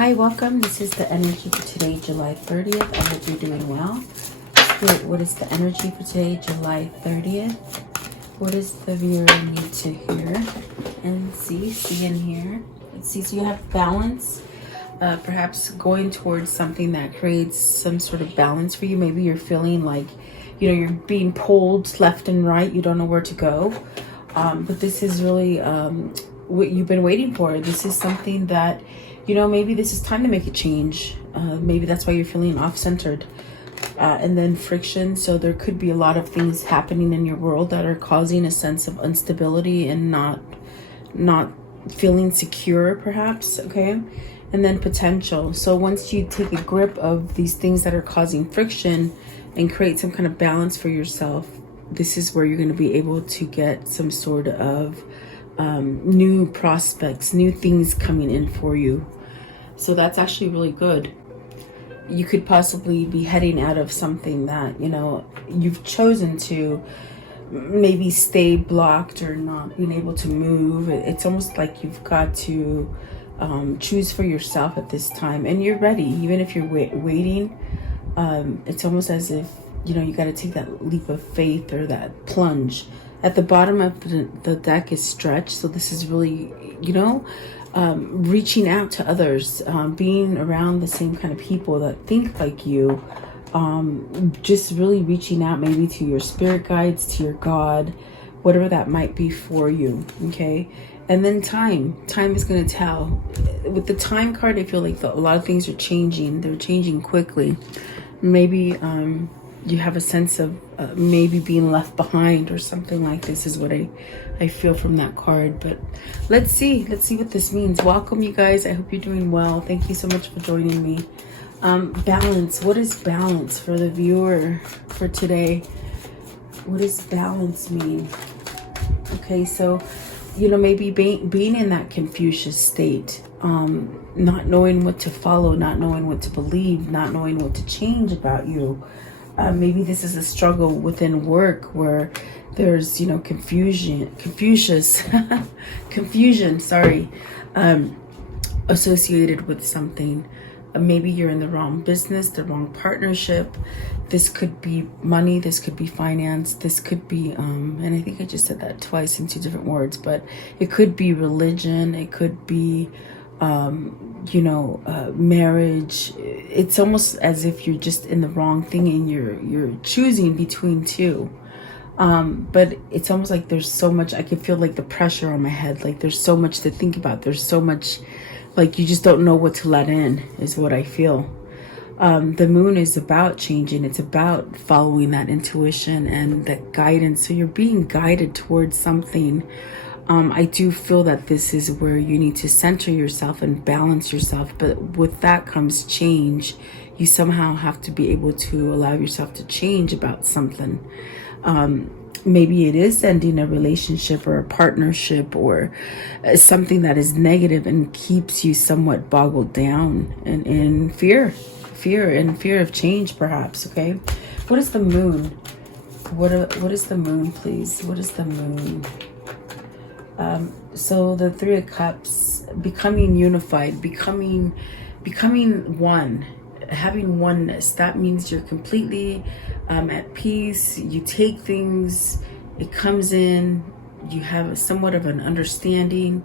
Hi, welcome. This is the energy for today, July 30th. I hope you're doing well. Spirit, what is the energy for today, July 30th? What does the viewer need to hear and see and hear? Let's see. So you have balance, perhaps going towards something that creates some sort of balance for you. Maybe you're feeling like, you're being pulled left and right. You don't know where to go. But this is really what you've been waiting for. This is something that, maybe this is time to make a change. Maybe that's why you're feeling off-centered. And then friction. So there could be a lot of things happening in your world that are causing a sense of instability and not feeling secure, perhaps. Okay. And then potential. So once you take a grip of these things that are causing friction and create some kind of balance for yourself, this is where you're going to be able to get some sort of new prospects, new things coming in for you. So that's actually really good. You could possibly be heading out of something that, you've chosen to maybe stay blocked or not being able to move. It's almost like you've got to choose for yourself at this time. And you're ready, even if you're waiting. It's almost as if, you got to take that leap of faith or that plunge. At the bottom of the deck is stretch. So this is really, reaching out to others, being around the same kind of people that think like you, just really reaching out maybe to your spirit guides, to your God, whatever that might be for you. Okay. And then time is going to tell. With the time card, I feel like a lot of things are changing. They're changing quickly. Maybe you have a sense of maybe being left behind or something like this is what I feel from that card. But let's see what this means. Welcome, you guys. I hope you're doing well. Thank you so much for joining me. Balance. What is balance for the viewer for today? What does balance mean? Okay, so maybe being in that Confucius state, not knowing what to follow, not knowing what to believe, not knowing what to change about you. Maybe this is a struggle within work where there's, confusion, associated with something. Maybe you're in the wrong business, the wrong partnership. This could be money. This could be finance. This could be, and I think I just said that twice in two different words, but it could be religion. It could be, marriage. It's almost as if you're just in the wrong thing and you're choosing between two. But it's almost like there's so much, I can feel like the pressure on my head. Like there's so much to think about. There's so much, like you just don't know what to let in is what I feel. The moon is about changing. It's about following that intuition and that guidance. So you're being guided towards something. I do feel that this is where you need to center yourself and balance yourself. But with that comes change. You somehow have to be able to allow yourself to change about something. Maybe it is ending a relationship or a partnership or something that is negative and keeps you somewhat boggled down and in fear of change, perhaps. Okay. What is the moon? What is the moon, please? What is the moon? So the Three of Cups, becoming unified, becoming one, having oneness. That means you're completely at peace. You take things, it comes in, you have somewhat of an understanding,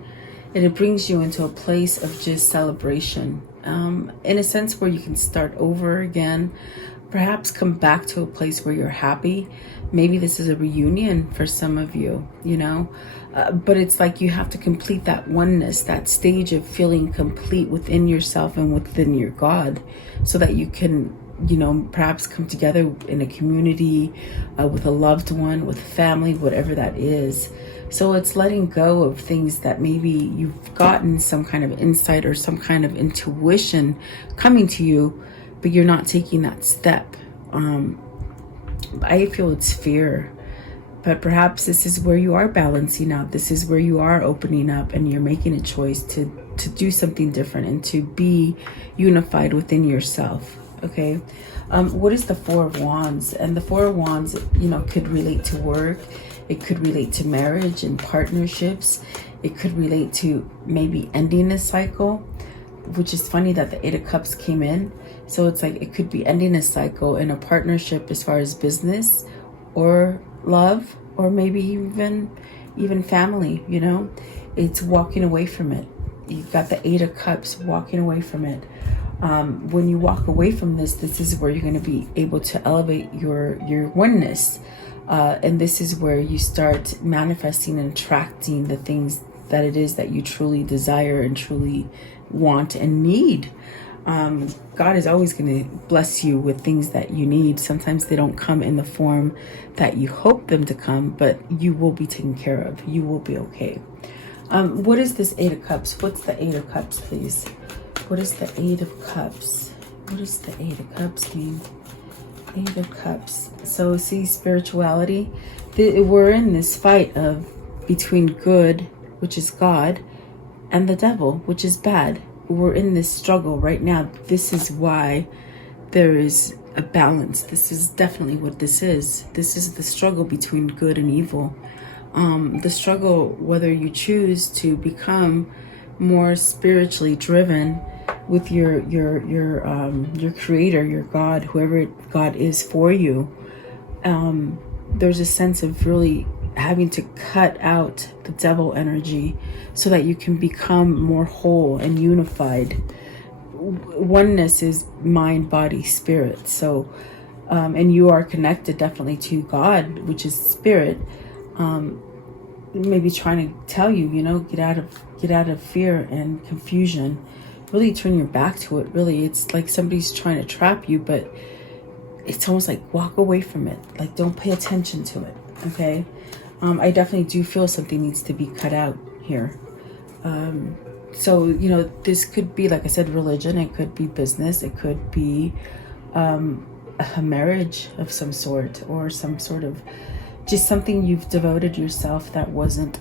and it brings you into a place of just celebration. In a sense where you can start over again, perhaps come back to a place where you're happy. Maybe this is a reunion for some of you, but it's like you have to complete that oneness, that stage of feeling complete within yourself and within your God, so that you can, perhaps come together in a community, with a loved one, with family, whatever that is. So it's letting go of things that maybe you've gotten some kind of insight or some kind of intuition coming to you, but you're not taking that step. I feel it's fear, but perhaps this is where you are balancing out. This is where you are opening up and you're making a choice to do something different and to be unified within yourself. Okay. What is the Four of Wands? And the Four of Wands, could relate to work. It could relate to marriage and partnerships. It could relate to maybe ending a cycle. which is funny that the 8 of Cups came in. So it's like it could be ending a cycle in a partnership as far as business or love, or maybe even family, you know. It's walking away from it. You've got the 8 of Cups, walking away from it. When you walk away from this is where you're going to be able to elevate your oneness. And this is where you start manifesting and attracting the things that it is that you truly desire and truly want and need. God is always going to bless you with things that you need. Sometimes they don't come in the form that you hope them to come, but you will be taken care of. You will be okay. What is this 8 of Cups? What's the 8 of Cups, please? What is the 8 of Cups? What does the 8 of Cups mean? 8 of Cups. So see, spirituality. We're in this fight of between good, which is God, and the devil, which is bad. We're in this struggle right now. This is why there is a balance. This is definitely what this is. This is the struggle between good and evil. The struggle, whether you choose to become more spiritually driven with your creator, your God, whoever God is for you. There's a sense of really having to cut out the devil energy so that you can become more whole and unified. Oneness is mind, body, spirit. So, and you are connected definitely to God, which is spirit. Maybe trying to tell you, you know, get out of fear and confusion. Really turn your back to it. Really, it's like somebody's trying to trap you, but it's almost like walk away from it. Like, don't pay attention to it. Okay. I definitely do feel something needs to be cut out here. So, you know, this could be, like I said, religion. It could be business. It could be a marriage of some sort, or some sort of just something you've devoted yourself that wasn't,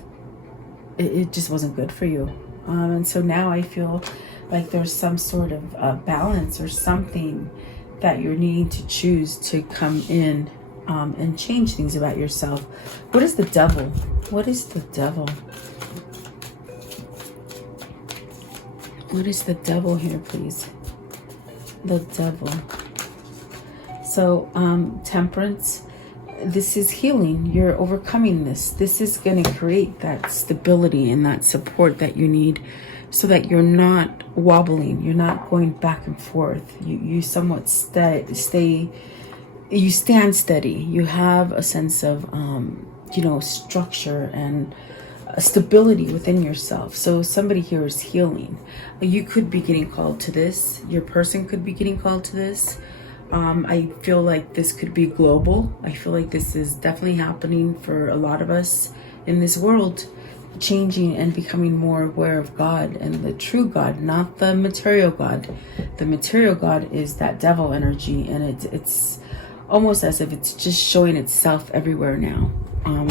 it just wasn't good for you. And so now I feel like there's some sort of balance or something that you're needing to choose to come in and change things about yourself. What is the devil? What is the devil? What is the devil here, please? The devil. So, temperance. This is healing. You're overcoming this. This is going to create that stability and that support that you need, so that you're not wobbling. You're not going back and forth. You somewhat you stand steady. You have a sense of, you know, structure and stability within yourself. So somebody here is healing. You could be getting called to this. Your person could be getting called to this. I feel like this could be global. I feel like this is definitely happening for a lot of us in this world, changing and becoming more aware of God and the true God, not the material God. The material God is that devil energy, and it's almost as if it's just showing itself everywhere now.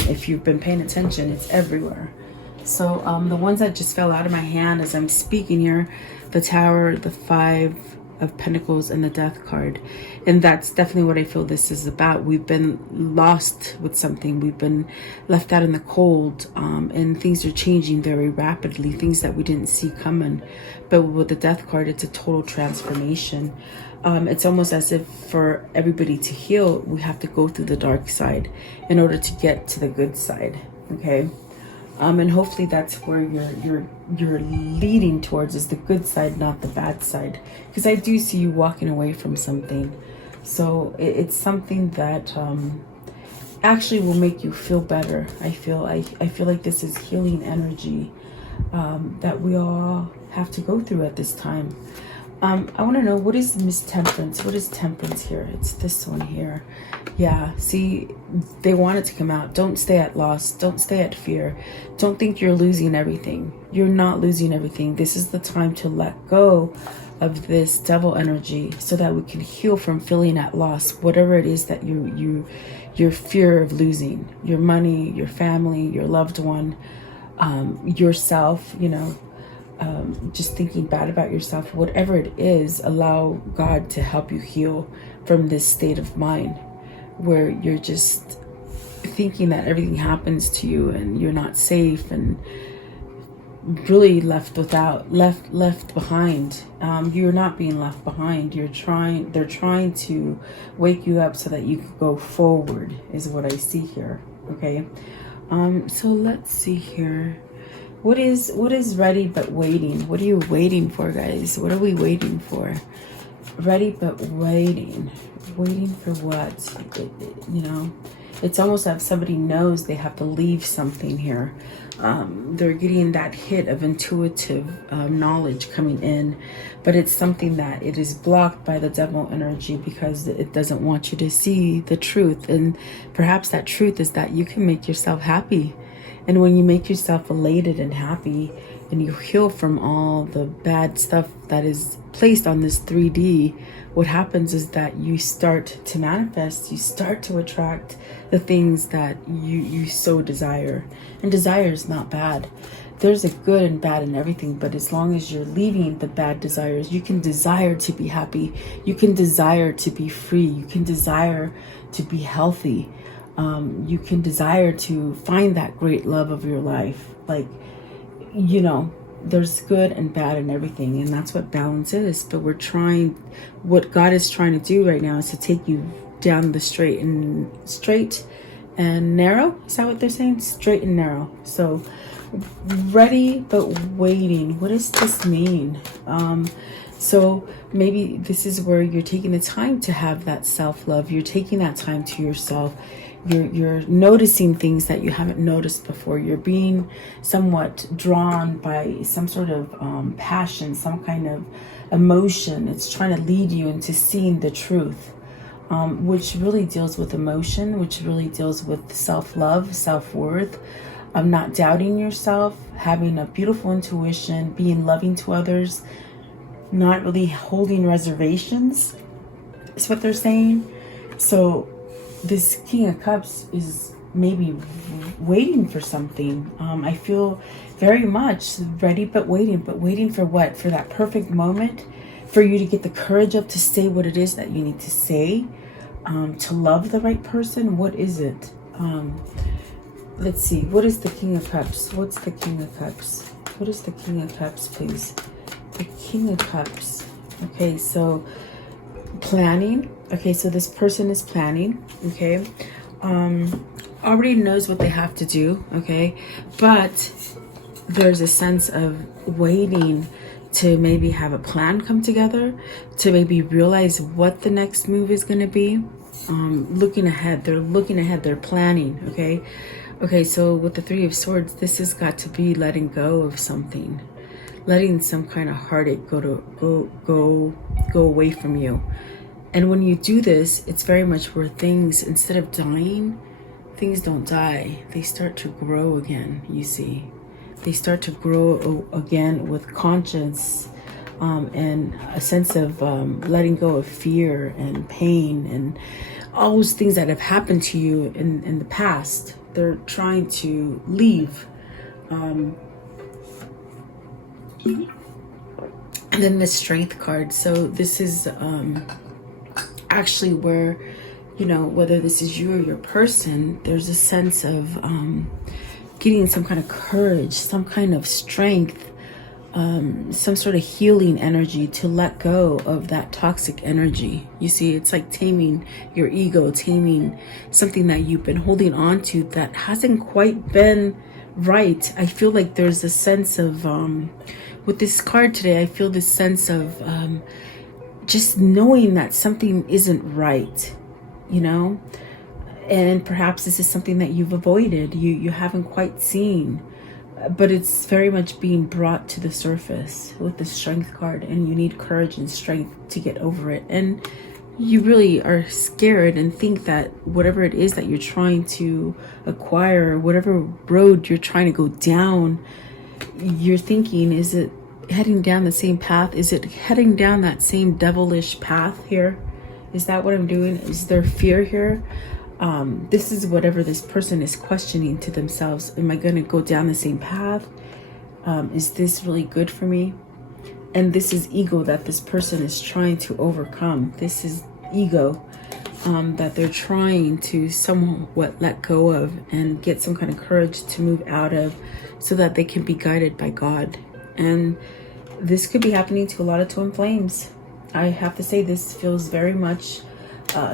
If you've been paying attention, it's everywhere. So the ones that just fell out of my hand as I'm speaking here, the Tower, the 5 of Pentacles, and the Death card. And that's definitely what I feel this is about. We've been lost with something. We've been left out in the cold, and things are changing very rapidly, things that we didn't see coming. But with the Death card, it's a total transformation. It's almost as if for everybody to heal, we have to go through the dark side in order to get to the good side. Okay. And hopefully that's where you're leading towards, is the good side, not the bad side. Because I do see you walking away from something. So it's something that actually will make you feel better. I feel like this is healing energy that we all have to go through at this time. I want to know, what is mistemperance? What is temperance here? It's this one here. Yeah, see, they want it to come out. Don't stay at loss. Don't stay at fear. Don't think you're losing everything. You're not losing everything. This is the time to let go of this devil energy so that we can heal from feeling at loss. Whatever it is that your fear of losing, your money, your family, your loved one, yourself, you know, just thinking bad about yourself, whatever it is, allow God to help you heal from this state of mind where you're just thinking that everything happens to you and you're not safe, and really left behind. You're not being left behind. They're trying to wake you up so that you can go forward, is what I see here. Okay. So let's see here. What is ready but waiting? What are you waiting for, guys? What are we waiting for? Ready but waiting. Waiting for what? You know, it's almost like somebody knows they have to leave something here. They're getting that hit of intuitive knowledge coming in, but it's something that it is blocked by the devil energy because it doesn't want you to see the truth. And perhaps that truth is that you can make yourself happy. And when you make yourself elated and happy and you heal from all the bad stuff that is placed on this 3D, what happens is that you start to manifest, you start to attract the things that you so desire. And desire is not bad. There's a good and bad in everything, but as long as you're leaving the bad desires, you can desire to be happy. You can desire to be free. You can desire to be healthy. You can desire to find that great love of your life. Like, you know, there's good and bad in everything, and that's what balance is. But what God is trying to do right now is to take you down the straight and narrow. Is that what they're saying? Straight and narrow. So ready but waiting. What does this mean? So maybe this is where you're taking the time to have that self-love. You're taking that time to yourself. You're noticing things that you haven't noticed before. You're being somewhat drawn by some sort of passion, some kind of emotion. It's trying to lead you into seeing the truth, which really deals with emotion, which really deals with self-love, self-worth, not doubting yourself, having a beautiful intuition, being loving to others, not really holding reservations, is what they're saying. So this King of Cups is maybe waiting for something. I feel very much ready but waiting for what? For that perfect moment, for you to get the courage up to say what it is that you need to say, to love the right person. What is it? Let's see. What is the King of Cups? What's the King of Cups? What is the King of Cups, please? The King of Cups. Okay, so planning. Okay, so this person is planning. Okay, already knows what they have to do. Okay, but there's a sense of waiting to maybe have a plan come together, to maybe realize what the next move is going to be. Looking ahead. They're looking ahead. They're planning. Okay, so with the Three of Swords, this has got to be letting go of something, letting some kind of heartache go away from you. And when you do this, it's very much where things, instead of dying, things don't die. They start to grow again, you see. They start to grow again with conscience, and a sense of letting go of fear and pain and all those things that have happened to you in the past. They're trying to leave. And then the Strength card. So this is actually where, you know, whether this is you or your person, there's a sense of getting some kind of courage, some kind of strength, some sort of healing energy to let go of that toxic energy. You see, it's like taming your ego, taming something that you've been holding on to that hasn't quite been right. I feel like there's a sense of, with this card today, I feel this sense of just knowing that something isn't right, you know? And perhaps this is something that you've avoided, you haven't quite seen, but it's very much being brought to the surface with the Strength card, and you need courage and strength to get over it. And you really are scared and think that whatever it is that you're trying to acquire, whatever road you're trying to go down, you're thinking, is it heading down the same path? Is it heading down that same devilish path here? Is that what I'm doing? Is there fear here? This is whatever this person is questioning to themselves. Am I going to go down the same path? Is this really good for me? And this is ego that this person is trying to overcome. This is ego. that they're trying to somewhat let go of and get some kind of courage to move out of, so that they can be guided by God. And this could be happening to a lot of twin flames. I have to say, this feels very much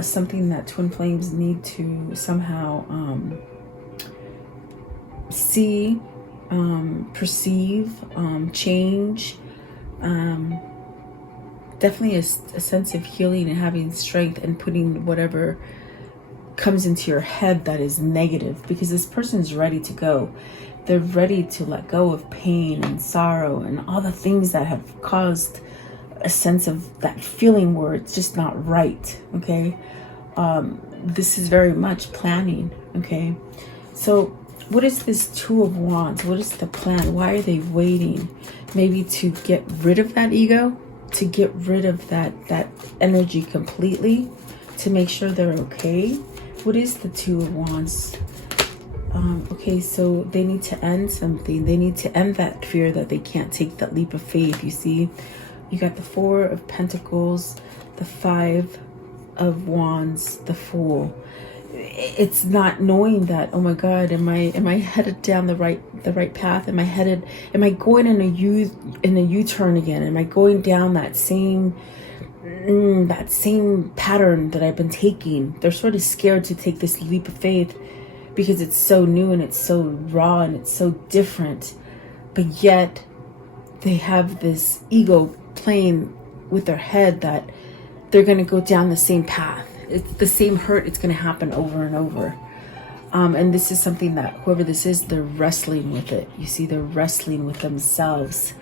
something that twin flames need to somehow see, perceive, change. Definitely a sense of healing and having strength, and putting whatever comes into your head that is negative, because this person's ready to go. They're ready to let go of pain and sorrow and all the things that have caused a sense of that feeling where it's just not right. Okay. This is very much planning. Okay. So what is this Two of Wands? What is the plan? Why are they waiting? Maybe to get rid of that ego, to get rid of that energy completely, to make sure they're okay. What is the Two of Wands? Okay, so they need to end something. They need to end that fear that they can't take that leap of faith. You see, you got the Four of Pentacles, the Five of Wands, the Fool. It's not knowing that, oh my God, am I headed down the right path? Am I going in a U-turn again? Am I going down that same pattern that I've been taking? They're sort of scared to take this leap of faith, because it's so new and it's so raw and it's so different. But yet they have this ego playing with their head that they're going to go down the same path. It's the same hurt. It's going to happen over and over. And this is something that whoever this is, they're wrestling with it. You see, they're wrestling with themselves.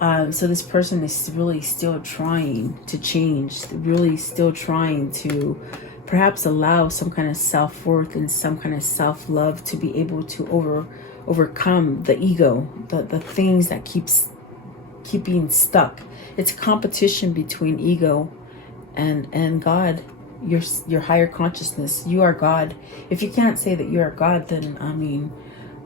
So this person is really still trying to change, really still trying to perhaps allow some kind of self-worth and some kind of self-love to be able to overcome the ego, the things that keep being stuck. It's a competition between ego and God, your higher consciousness. You are God. If you can't say that you are God, then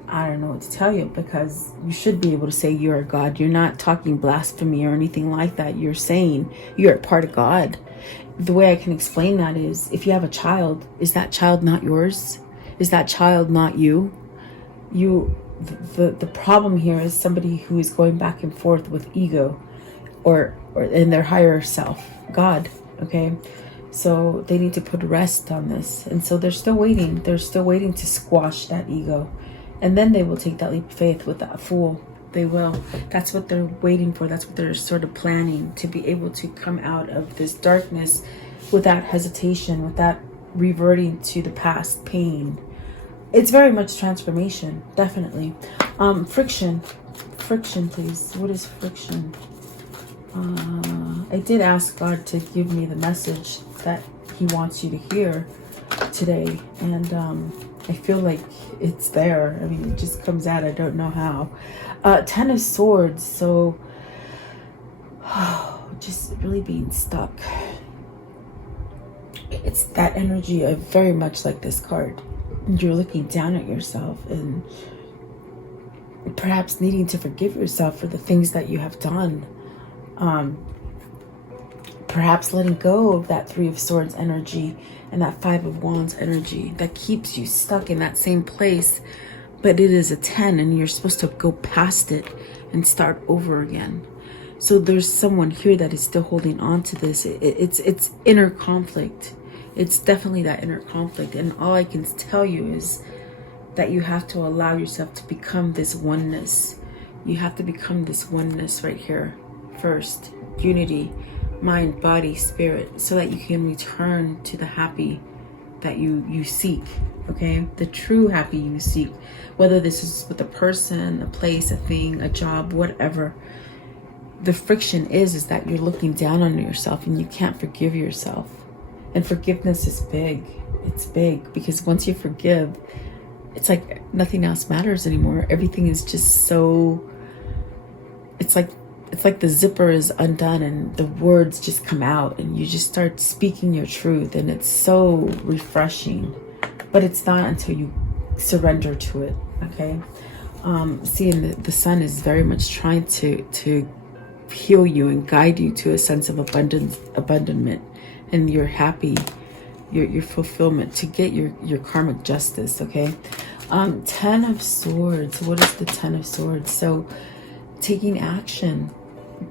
I don't know what to tell you, because you should be able to say you are God. You're not talking blasphemy or anything like that. You're saying you're a part of God. The way I can explain that is, if you have a child, is that child not yours? Is that child not you? The problem here is somebody who is going back and forth with ego or in their higher self, God. Okay. So they need to put rest on this. And so they're still waiting. They're still waiting to squash that ego. And then they will take that leap of faith with that Fool. They will. That's what they're waiting for. That's what they're sort of planning, to be able to come out of this darkness without hesitation, without reverting to the past pain. It's very much transformation, definitely. Friction, please. What is friction? I did ask God to give me the message that He wants you to hear today, and I feel like it's there. I mean, it just comes out. I don't know how. Ten of Swords. So just really being stuck. It's that energy of very much like this card. You're looking down at yourself and perhaps needing to forgive yourself for the things that you have done. Perhaps letting go of that Three of Swords energy and that Five of Wands energy that keeps you stuck in that same place. But it is a 10 and you're supposed to go past it and start over again. So there's someone here that is still holding on to this. It's inner conflict. It's definitely that inner conflict. And all I can tell you is that you have to allow yourself to become this oneness. You have to become this oneness right here first. Unity, mind, body, spirit, so that you can return to the happy that you seek. Okay, the true happy you seek, whether this is with a person, a place, a thing, a job, whatever. The friction is that you're looking down on yourself and you can't forgive yourself. And forgiveness is big. It's big, because once you forgive, it's like nothing else matters anymore. Everything is just so, it's like the zipper is undone and the words just come out and you just start speaking your truth, and it's so refreshing. But it's not until you surrender to it. Okay. Seeing the sun is very much trying to heal you and guide you to a sense of abundance, abandonment, and you're happy your fulfillment, to get your karmic justice, okay? 10 of Swords. What is the 10 of Swords? So taking action.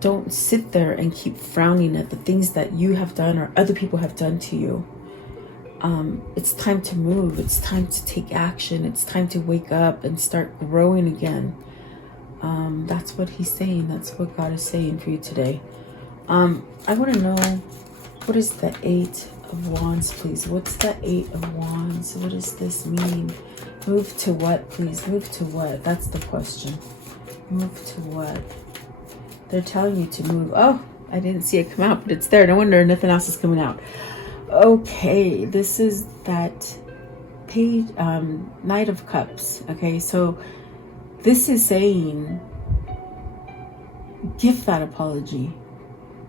Don't sit there and keep frowning at the things that you have done or other people have done to you. It's time to move. It's time to take action. It's time to wake up and start growing again. That's what he's saying. That's what God is saying for you today. I want to know, what is the 8 of Wands, please? What's the 8 of Wands? What does this mean? Move to what, please? Move to what? That's the question. Move to what? They're telling you to move. Oh, I didn't see it come out, but it's there. No wonder nothing else is coming out. Okay, this is that page, Knight of Cups. Okay, so this is saying, give that apology.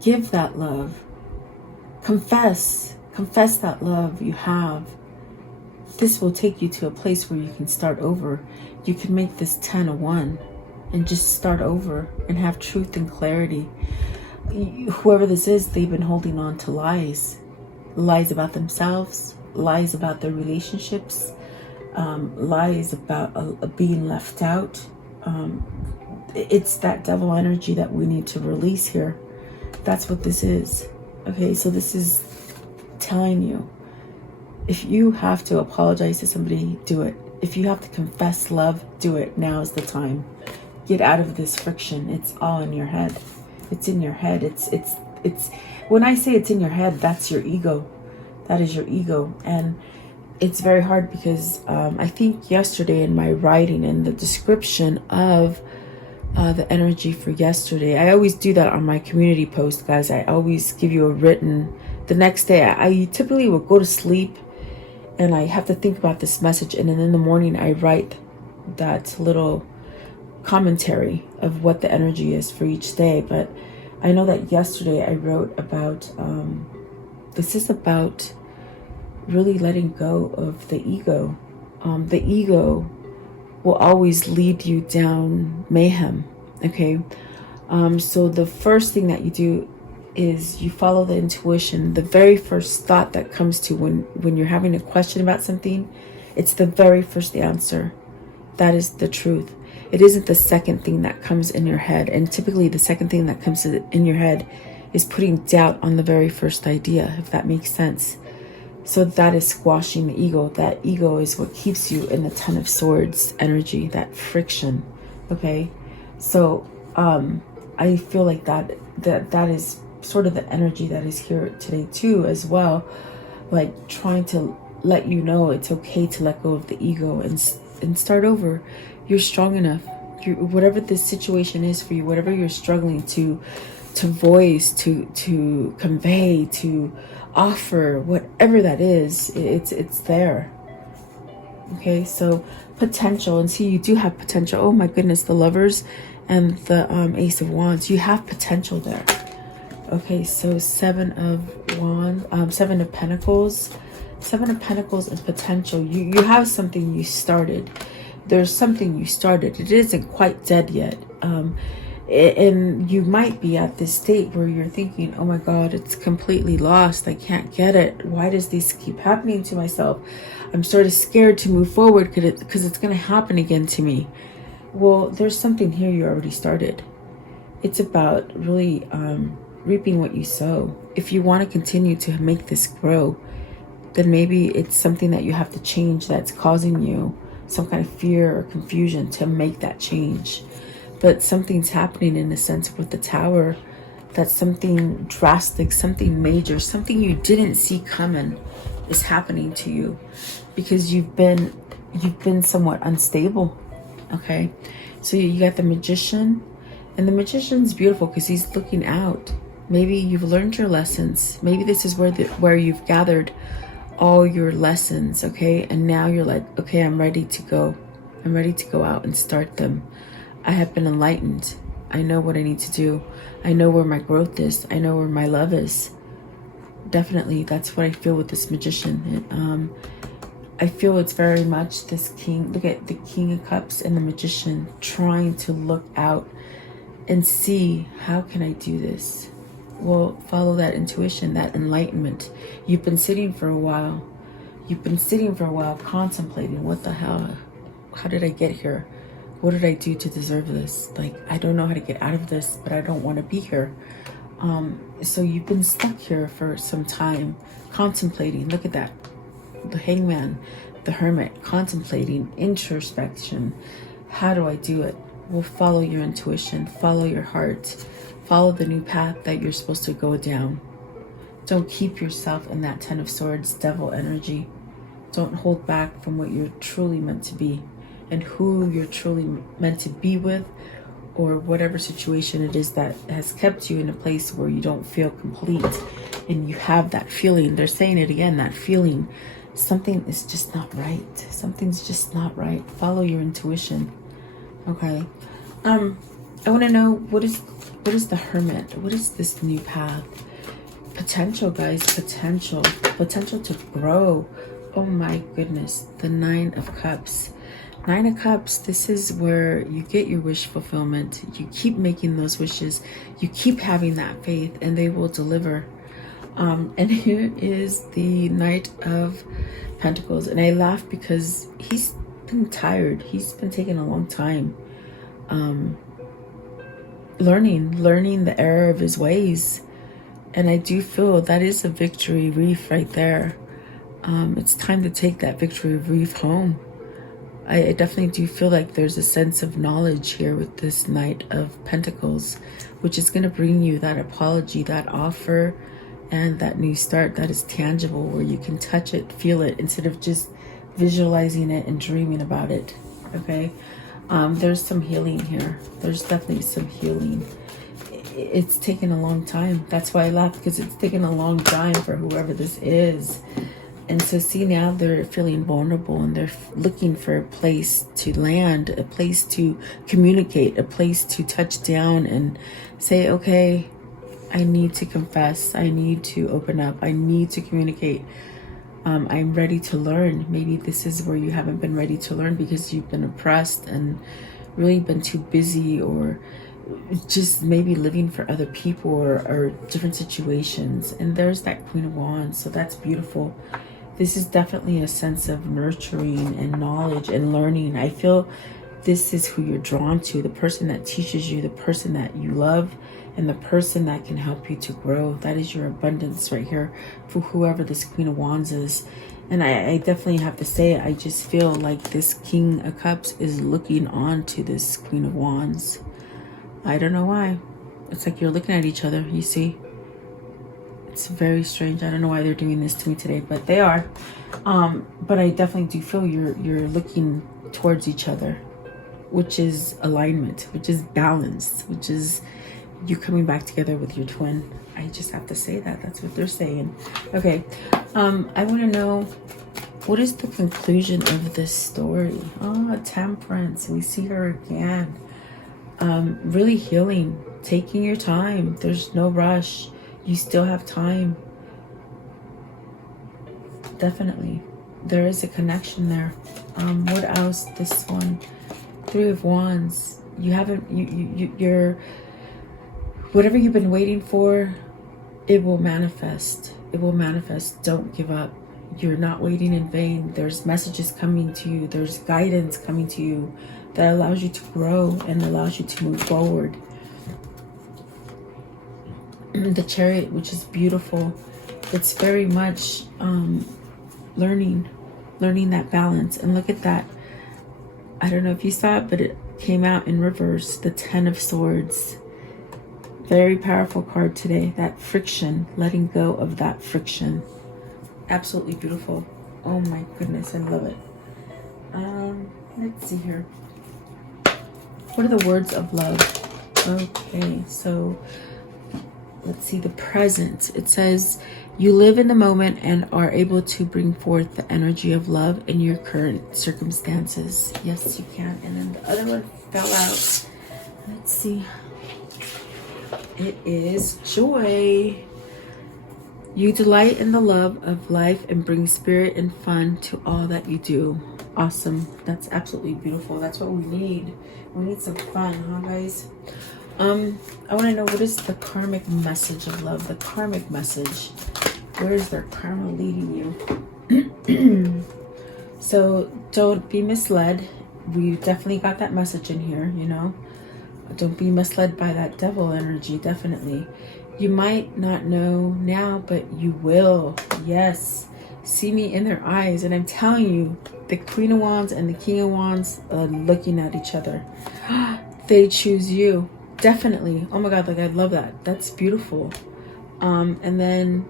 Give that love. Confess that love you have. This will take you to a place where you can start over. You can make this 10 a 1 and just start over and have truth and clarity. Whoever this is, they've been holding on to lies. Lies about themselves, lies about their relationships, lies about being left out. It's that devil energy that we need to release here. That's what this is. Okay, so this is telling you, if you have to apologize to somebody, do it. If you have to confess love, do it. Now is the time. Get out of this friction. It's all in your head. It's in your head. It's when I say it's in your head, that's your ego. That is your ego. And it's very hard because I think yesterday in my writing and the description of the energy for yesterday, I always do that on my community post, guys. I always give you a written. The next day, I typically will go to sleep and I have to think about this message. And then in the morning, I write that little commentary of what the energy is for each day. But I know that yesterday I wrote about, this is about really letting go of the ego. The ego will always lead you down mayhem, okay? So the first thing that you do is you follow the intuition. The very first thought that comes to when you're having a question about something, it's the very first answer. That is the truth. It isn't the second thing that comes in your head. And typically the second thing that comes in your head is putting doubt on the very first idea, if that makes sense. So that is squashing the ego. That ego is what keeps you in the 10 of Swords energy, that friction. Okay, so I feel like that is sort of the energy that is here today too, as well. Like trying to let you know it's okay to let go of the ego and start over. You're strong enough. Whatever this situation is for you, whatever you're struggling to voice, to convey, to offer, whatever that is, it's there. Okay, so potential, and see, you do have potential. Oh my goodness, the Lovers and the Ace of Wands, you have potential there. Okay, so 7 of Wands, 7 of Pentacles. 7 of Pentacles and potential. You have something you started. There's something you started. It isn't quite dead yet. And you might be at this state where you're thinking, oh my God, it's completely lost. I can't get it. Why does this keep happening to myself? I'm sort of scared to move forward because it's going to happen again to me. Well, there's something here you already started. It's about really reaping what you sow. If you want to continue to make this grow, then maybe it's something that you have to change that's causing you some kind of fear or confusion to make that change. But something's happening in the sense with the Tower, that something drastic, something major, something you didn't see coming is happening to you because you've been somewhat unstable. Okay, so you got the Magician, and the Magician's beautiful because he's looking out. Maybe you've learned your lessons. Maybe this is where you've gathered all your lessons, okay? And now you're like, okay, I'm ready to go. I'm ready to go out and start them. I have been enlightened. I know what I need to do. I know where my growth is. I know where my love is. Definitely, that's what I feel with this Magician. I feel it's very much this King. Look at the King of Cups and the Magician trying to look out and see, how can I do this? Well, follow that intuition, that enlightenment. You've been sitting for a while. You've been sitting for a while contemplating, what the hell? How did I get here? What did I do to deserve this? Like, I don't know how to get out of this, but I don't want to be here. So you've been stuck here for some time, contemplating. Look at that. The Hangman, the Hermit, contemplating, introspection. How do I do it? Well, follow your intuition, follow your heart, follow the new path that you're supposed to go down. Don't keep yourself in that Ten of Swords, devil energy. Don't hold back from what you're truly meant to be and who you're truly meant to be with, or whatever situation it is that has kept you in a place where you don't feel complete and you have that feeling. They're saying it again, that feeling. Something is just not right. Something's just not right. Follow your intuition. Okay. I want to know, what is the Hermit? What is this new path? Potential, guys. Potential to grow. Oh my goodness. The Nine of Cups. Nine of Cups, this is where you get your wish fulfillment. You keep making those wishes. You keep having that faith, and they will deliver. And here is the Knight of Pentacles. And I laugh because he's been tired. He's been taking a long time. Learning the error of his ways. And I do feel that is a victory wreath right there. It's time to take that victory wreath home. I definitely do feel like there's a sense of knowledge here with this Knight of Pentacles, which is going to bring you that apology, that offer, and that new start that is tangible, where you can touch it, feel it, instead of just visualizing it and dreaming about it. Okay. There's some healing here. There's definitely some healing. It's taken a long time. That's why I laugh, because it's taken a long time for whoever this is. And so see, now they're feeling vulnerable, and they're looking for a place to land, a place to communicate, a place to touch down and say, okay, I need to confess. I need to open up. I need to communicate. I'm ready to learn. Maybe this is where you haven't been ready to learn because you've been oppressed and really been too busy, or just maybe living for other people, or different situations. And there's that Queen of Wands. So that's beautiful. This is definitely a sense of nurturing and knowledge and learning. I feel this is who you're drawn to, the person that teaches you, the person that you love, and the person that can help you to grow. That is your abundance right here for whoever this Queen of Wands is. And I definitely have to say, I just feel like this King of Cups is looking on to this Queen of Wands. I don't know why. It's like you're looking at each other, you see? It's very strange. I don't know why they're doing this to me today, but they are. But I definitely do feel you're looking towards each other, which is alignment, which is balance, which is you coming back together with your twin. I just have to say that. That's what they're saying. Okay. I want to know, what is the conclusion of this story? Oh, Temperance. We see her again. Really healing, taking your time. There's no rush. You still have time. Definitely. There is a connection there. What else? This one. Three of Wands. You haven't, you're, whatever you've been waiting for, it will manifest. It will manifest. Don't give up. You're not waiting in vain. There's messages coming to you. There's guidance coming to you that allows you to grow and allows you to move forward. The Chariot, which is beautiful. It's very much learning that balance. And look at that. I don't know if you saw it, but it came out in reverse. The Ten of Swords. Very powerful card today. That friction, letting go of that friction. Absolutely beautiful. Oh my goodness, I love it. Let's see here. What are the words of love? Okay, so let's see, the present. It says, you live in the moment and are able to bring forth the energy of love in your current circumstances. Yes, you can. And then the other one fell out. Let's see. It is joy. You delight in the love of life and bring spirit and fun to all that you do. Awesome. That's absolutely beautiful. That's what we need. We need some fun, huh, guys? I want to know, what is the karmic message of love? The karmic message. Where is their karma leading you? So don't be misled. We definitely got that message in here, you know. Don't be misled by that devil energy, definitely. You might not know now, but you will. Yes. See me in their eyes. And I'm telling you, the Queen of Wands and the King of Wands are looking at each other. They choose you. Definitely. Oh my God, like I love that. That's beautiful. And then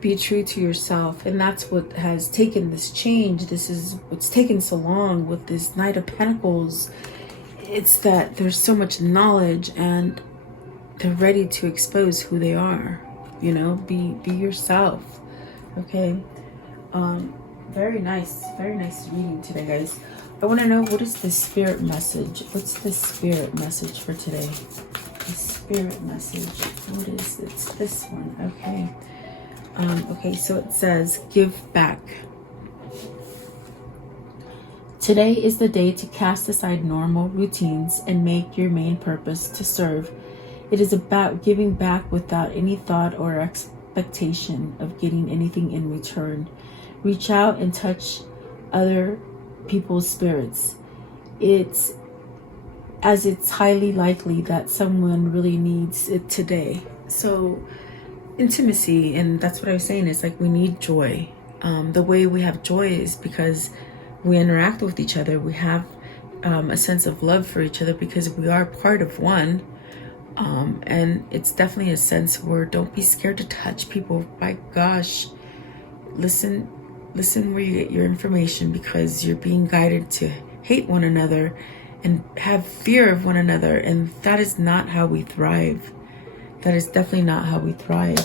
be true to yourself. And that's what has taken this change. This is what's taken so long with this Knight of Pentacles. It's that there's so much knowledge and they're ready to expose who they are. You know, be yourself. Okay. Very nice reading today, guys. I want to know, what is the spirit message? What's the spirit message for today? The spirit message. What is it? It's this one. Okay. Okay, so it says, give back. Today is the day to cast aside normal routines and make your main purpose to serve. It is about giving back without any thought or expectation of getting anything in return. Reach out and touch other people's spirits. It's highly likely that someone really needs it today. So intimacy, and that's what I was saying, is like we need joy. The way we have joy is because we interact with each other. We have a sense of love for each other because we are part of one. And it's definitely a sense where don't be scared to touch people. My gosh, listen where you get your information, because you're being guided to hate one another and have fear of one another. And that is not how we thrive. That is definitely not how we thrive.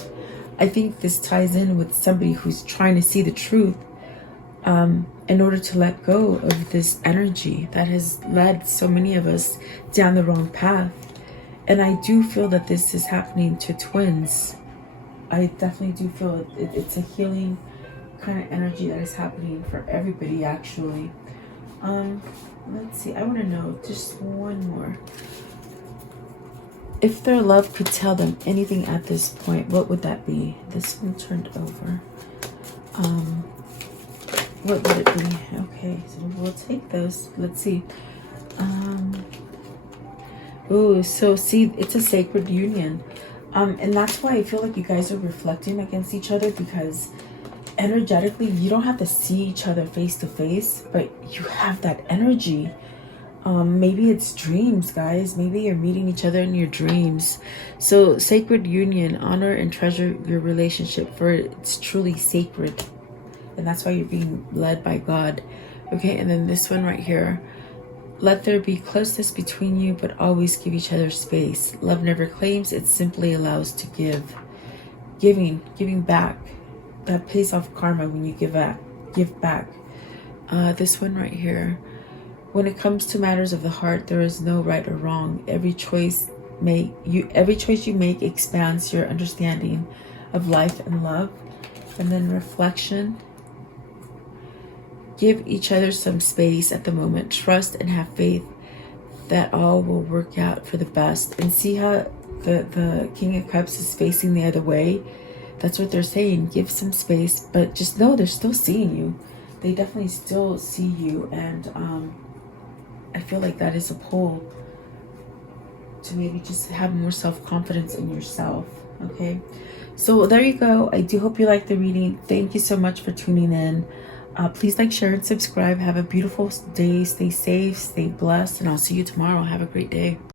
I think this ties in with somebody who's trying to see the truth in order to let go of this energy that has led so many of us down the wrong path. And I do feel that this is happening to twins. I definitely do feel it's a healing kind of energy that is happening for everybody, actually. Let's see. I want to know just one more. If their love could tell them anything at this point, what would that be? This one turned over. What would it be? Okay, so we'll take those. Let's see. Oh, so see, it's a sacred union. And that's why I feel like you guys are reflecting against each other, because energetically, you don't have to see each other face to face, but you have that energy. Maybe it's dreams, guys. Maybe you're meeting each other in your dreams. So sacred union, honor and treasure your relationship, for it's truly sacred. And that's why you're being led by God. Okay, and then this one right here. Let there be closeness between you, but always give each other space. Love never claims, it simply allows to give. Giving back. That pays off karma when you give back. This one right here. When it comes to matters of the heart, there is no right or wrong. Every choice you make expands your understanding of life and love. And then reflection. Give each other some space at the moment. Trust and have faith that all will work out for the best. And see how the King of Cups is facing the other way? That's what they're saying. Give some space, but just know they're still seeing you. They definitely still see you. And I feel like that is a pull to maybe just have more self-confidence in yourself. Okay, so there you go. I do hope you liked the reading. Thank you so much for tuning in. Please like, share, and subscribe. Have a beautiful day. Stay safe, stay blessed, and I'll see you tomorrow. Have a great day.